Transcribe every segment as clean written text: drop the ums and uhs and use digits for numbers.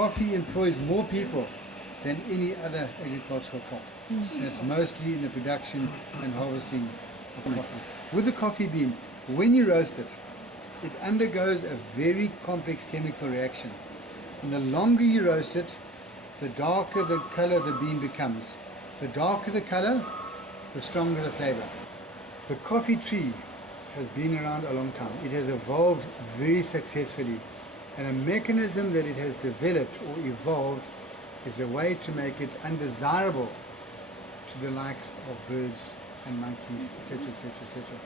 Coffee employs more people than any other agricultural crop. And it's mostly in the production and harvesting of coffee. With the coffee bean, when you roast it, it undergoes a very complex chemical reaction. And the longer you roast it, the darker the color of the bean becomes. The darker the color, the stronger the flavor. The coffee tree has been around a long time. It has evolved very successfully. And a mechanism that it has developed or evolved is a way to make it undesirable to the likes of birds and monkeys, etc., etc., etc.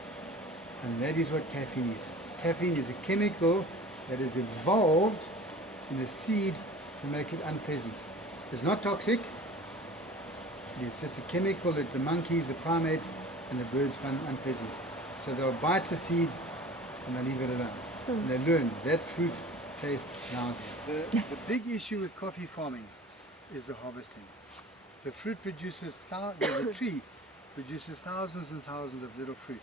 And that is what caffeine is. Caffeine is a chemical that is evolved in a seed to make it unpleasant. It's not toxic. It is just a chemical that the monkeys, the primates, and the birds find unpleasant. So they'll bite the seed and they'll leave it alone. And they learn that fruit tastes lousy. The big issue with coffee farming is the harvesting. The fruit produces, the tree produces thousands and thousands of little fruit.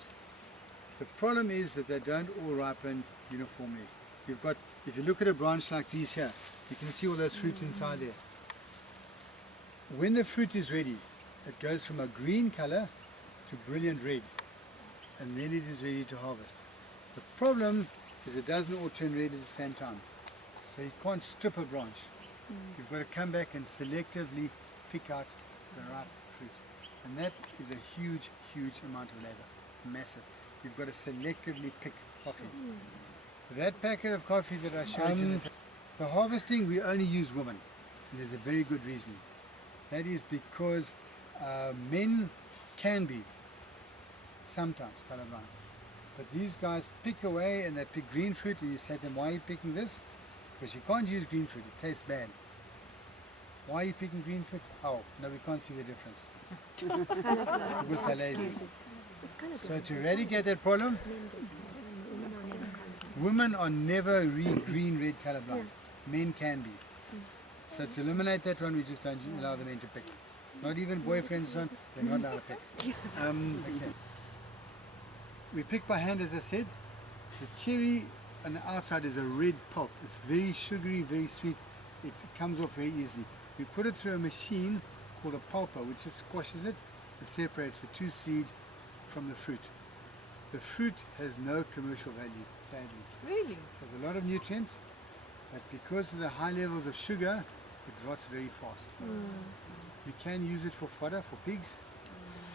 The problem is that they don't all ripen uniformly. You've got, if you look at a branch like these here, you can see all those fruit inside there. When the fruit is ready, it goes from a green color to brilliant red, and then it is ready to harvest. The problem is it doesn't all turn red at the same time. So you can't strip a branch. You've got to come back and selectively pick out the right fruit. And that is a huge, huge amount of labor. It's massive. You've got to selectively pick coffee. That packet of coffee that I showed you, the harvesting, we only use women. And there's a very good reason. That is because men can be sometimes colorblind. But these guys pick away and they pick green fruit, and you say to them, why are you picking this? Because you can't use green fruit, it tastes bad. Why are you picking green fruit? Oh, no, we can't see the difference. Because they're lazy. So to eradicate that problem, women are never green, red colorblind. Men can be. So to eliminate that one, we just don't allow the men to pick. Not even boyfriends and so on, they're not allowed to pick. Okay. We pick by hand, as I said. The cherry on the outside is a red pulp. It's very sugary, very sweet. It comes off very easily. We put it through a machine called a pulper, which just squashes it and separates the two seed from the fruit. The fruit has no commercial value, sadly. Really? There's a lot of nutrient, but because of the high levels of sugar, it rots very fast. You can use it for fodder, for pigs,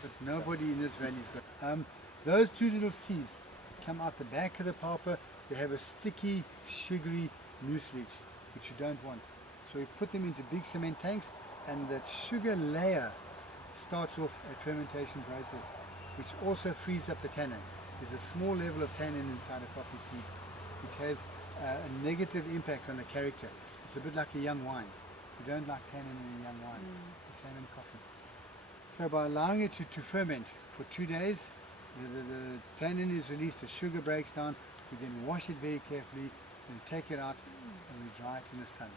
but nobody in this valley's got. Those two little seeds come out the back of the pulper. They have a sticky, sugary mucilage, which you don't want. So we put them into big cement tanks, and that sugar layer starts off a fermentation process, which also frees up the tannin. There's a small level of tannin inside a coffee seed, which has a negative impact on the character. It's a bit like a young wine. You don't like tannin in a young wine. It's the same in coffee. So by allowing it to ferment for 2 days, the tannin is released, the sugar breaks down. We then wash it very carefully, then take it out, and we dry it in the sun.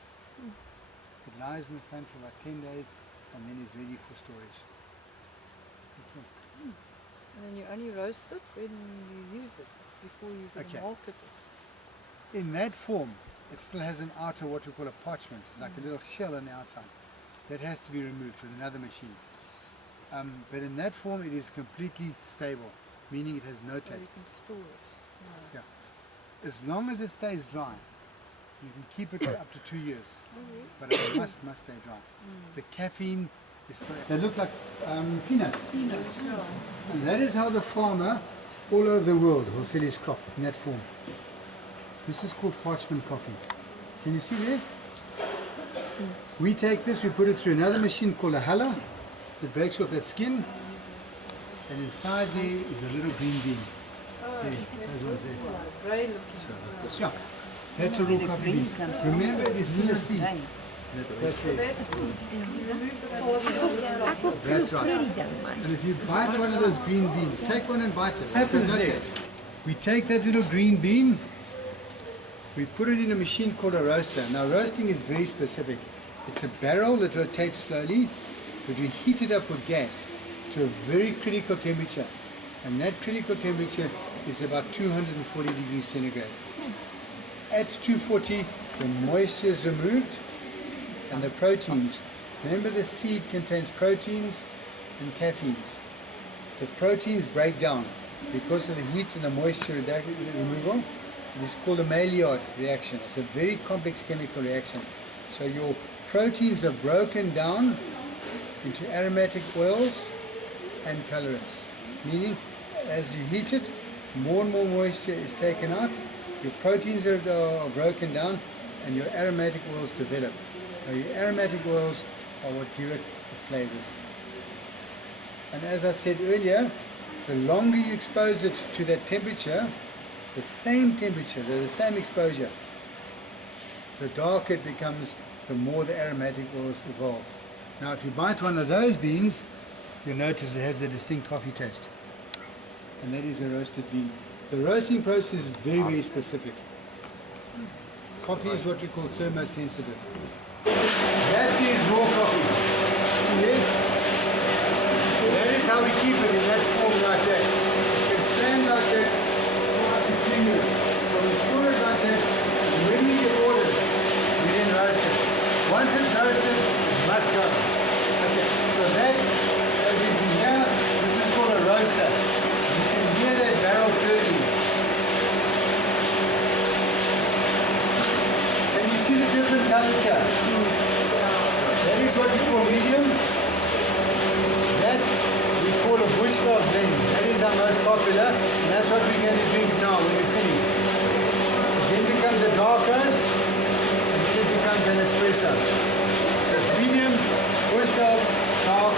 It lies in the sun for about 10 days, and then is ready for storage. Okay. And then you only roast it when you use it, before you can market it. In that form, it still has an outer, what we call a parchment. It's like a little shell on the outside. That has to be removed with another machine. But in that form, it is completely stable, meaning it has no So taste. you can store it. Yeah. As long as it stays dry, you can keep it for up to 2 years. But it must stay dry. The caffeine is still... They look like peanuts. And that is how the farmer all over the world will sell his crop, in that form. This is called parchment coffee. Can you see there? We take this, we put it through another machine called a huller. It breaks off that skin, and inside there is a little green bean. There, those ones there. Grey looking. Yeah, that's a raw coffee bean. Remember, it is still a seed. That's it. That's right. And if you bite one of those green beans, take one and bite it. What happens next? We take that little green bean, we put it in a machine called a roaster. Now roasting is very specific. It's a barrel that rotates slowly, but we heat it up with gas to a very critical temperature. And that critical temperature is about 240 degrees centigrade. At 240, the moisture is removed and the proteins. Remember, the seed contains proteins and caffeines. The proteins break down because of the heat and the moisture removal. It is called a Maillard reaction. It's a very complex chemical reaction. So your proteins are broken down into aromatic oils and colorants. Meaning, as you heat it, more and more moisture is taken out, your proteins are broken down, and your aromatic oils develop. Now, your aromatic oils are what give it the flavors. And as I said earlier, the longer you expose it to that temperature, the same temperature, the same exposure, the darker it becomes, the more the aromatic oils evolve. Now, if you bite one of those beans, you'll notice it has a distinct coffee taste. And that is a roasted bean. The roasting process is very, very specific. Coffee is what we call thermosensitive. That is raw coffee. See there? That is how we keep it in that form like that. It can stand like that for up to 3 years. So we store it like that, and when we get orders, we then roast it. Once it's roasted, it must go. Okay, so that, as you can hear, this is called a roaster. You can hear that barrel turning. Can you see the different colors here? That is what we call medium. That we call a bushveld blend. That is our most popular, and that's what we're going to drink now when we're finished. It then becomes a dark roast, and then it becomes an espresso. So it's medium, bushveld, dark,